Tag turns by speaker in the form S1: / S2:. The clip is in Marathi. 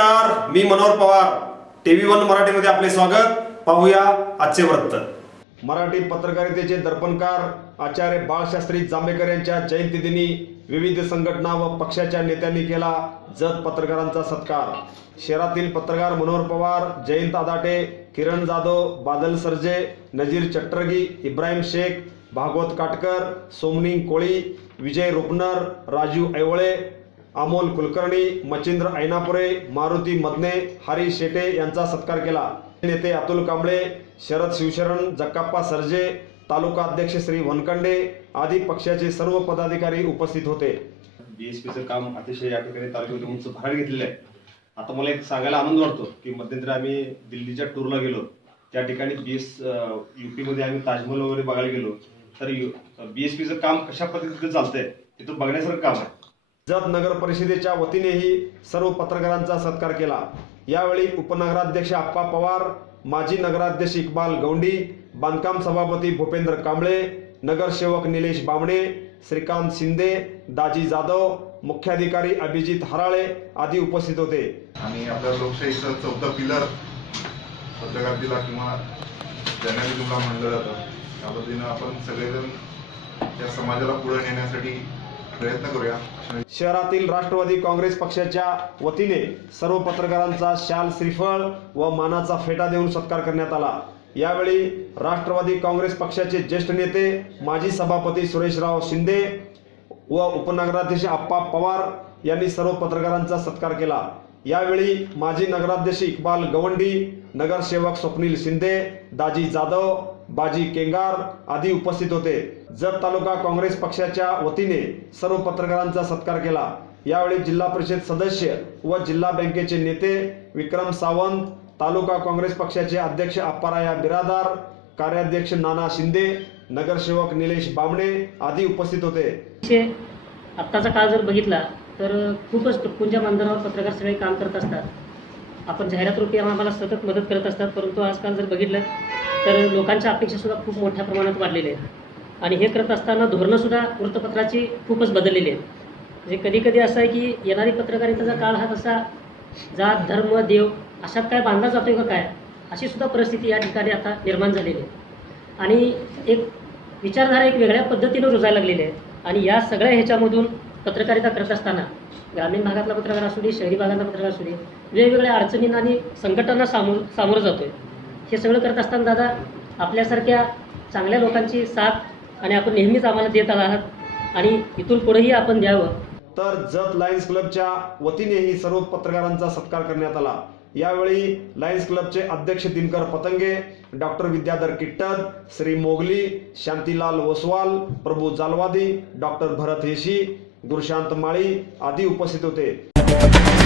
S1: मी मनोहर पवार. टीव्ही वन मराठीमध्ये आपले स्वागत. पाहूया आजचे वृत्त. मराठी पत्रकारितेचे दर्पणकार आचार्य बाळशास्त्री जांभेकर यांच्या जयंतीदिनी विविध संघटना व पक्षाच्या नेत्यांनी केला जत पत्रकारांचा सत्कार. शहरातील पत्रकार मनोहर पवार जयंत आदाटे किरण जाधव बादल सरजे नजीर चट्टरगी इब्राहिम शेख भागवत काटकर सोमनी कोळी विजय रुपनर राजू ऐवळे अमोल कुलकर्णी मचिंद्र ऐनापुरे मारुती मदने हरी शेटे यांचा सत्कार केला. नेते अतुल कांबळे शरद शिवशरण जक्काप्पा सरजे तालुका अध्यक्ष श्री वनकंडे आदी पक्षाचे सर्व पदाधिकारी उपस्थित होते.
S2: बीएसपीचं काम अतिशय या ठिकाणी तालुक्यामध्ये उंच भराड घेतलेलं आहे. आता मला एक सांगायला आनंद वाटतो की मध्यंतरी आम्ही दिल्लीच्या टूरला गेलो. त्या ठिकाणी बीएस युपीमध्ये आम्ही ताजमहल वगैरे बघायला गेलो. तर बीएसपीचं काम कशा पद्धतीचं चालतंय तिथं बघण्यासारखं काम आहे.
S1: जत नगर परिषदेच्या वतीनेही सर्व पत्रकारांचा सत्कार केला. यावेळी उपनगराध्यक्ष आप्पा पवार माजी नगराध्यक्ष इक्बाल गौंडी बांधकाम सभापती भूपेंद्र कांबळे नगरसेवक निलेश बामणे श्रीकांत शिंदे दाजी जाधव मुख्याधिकारी अभिजित हराळे आदी उपस्थित होते.
S3: आणि आपल्या लोकशाहीचं चौथं पिलर पत्रकारितेला किंवा जर्नलिझमला म्हणलं जातं त्या पद्धतीनं आपण सगळेजण त्या समाजाला पुढे नेण्यासाठी प्रयत्न करूया.
S1: शहरातील राष्ट्रवादी काँग्रेस पक्षाच्या वतीने सर्व पत्रकारांचा शाल श्रीफळ व मानाचा फेटा देऊन सत्कार करण्यात आला. यावेळी राष्ट्रवादी काँग्रेस पक्षाचे ज्येष्ठ नेते माजी सभापती सुरेशराव शिंदे व उपनगराध्यक्ष आप्पा पवार यांनी सर्व पत्रकारांचा सत्कार केला. यावेळी माजी नगराध्यक्ष इक्बाल गवंडी नगरसेवक स्वप्नील शिंदे दाजी जाधव बाजी केंगार आदी उपस्थित होते. जत तालुका काँग्रेस पक्षाच्या वतीने सर्व पत्रकारांचा सत्कार केला. यावेळी जिल्हा परिषद सदस्य व जिल्हा बँकेचे नेते विक्रम सावंत तालुका काँग्रेस पक्षाचे अध्यक्ष अप्पाराया बिरादार कार्याध्यक्ष नाना शिंदे नगरसेवक निलेश बामणे आदी उपस्थित होते.
S4: आत्ताचा काळ जर बघितला तर खूपच तुटपुंच्या मानधनावर पत्रकार सगळे काम करत असतात. आपण जाहिरात रूपी आम्हाला सतत मदत करत असतात परंतु आजकाल जर बघितलं तर लोकांच्या अपेक्षासुद्धा खूप मोठ्या प्रमाणात वाढलेल्या आहेत. आणि हे करत असताना धोरणंसुद्धा वृत्तपत्राची खूपच बदललेली आहेत. म्हणजे कधी कधी असं आहे की येणारी पत्रकारितेचा काळ हा तसा जात धर्म देव अशात काय बांधला जातोय का काय अशी सुद्धा परिस्थिती या ठिकाणी आता निर्माण झालेली आहे. आणि एक विचारधारा एक वेगळ्या पद्धतीनं रुजायला लागलेली आहे. आणि या सगळ्या ह्याच्यामधून पत्रकारिता करत असताना ग्रामीण भागातला पत्रकार असू दे शहरी भागातला पत्रकार असू दे वेगवेगळ्या अडचणींना आणि संकटांना सामोर सामोरं जातोय. हे सगळं करत असताना दादा आपल्यासारख्या चांगल्या लोकांची साथ आणि आपण नेहमीच आम्हाला देत आला आहात आणि इथून पुढेही आपण द्यावं.
S1: तर जत लायन्स क्लबच्या वतीनेही सर्व पत्रकारांचा सत्कार करण्यात आला. यावेळी लायन्स क्लबचे अध्यक्ष दिनकर पतंगे डॉक्टर विद्याधर किट्टद श्री मोगली शांतीलाल ओसवाल प्रभू जालवादी डॉक्टर भरत हेशी गुरुशांत माळी आदी उपस्थित होते.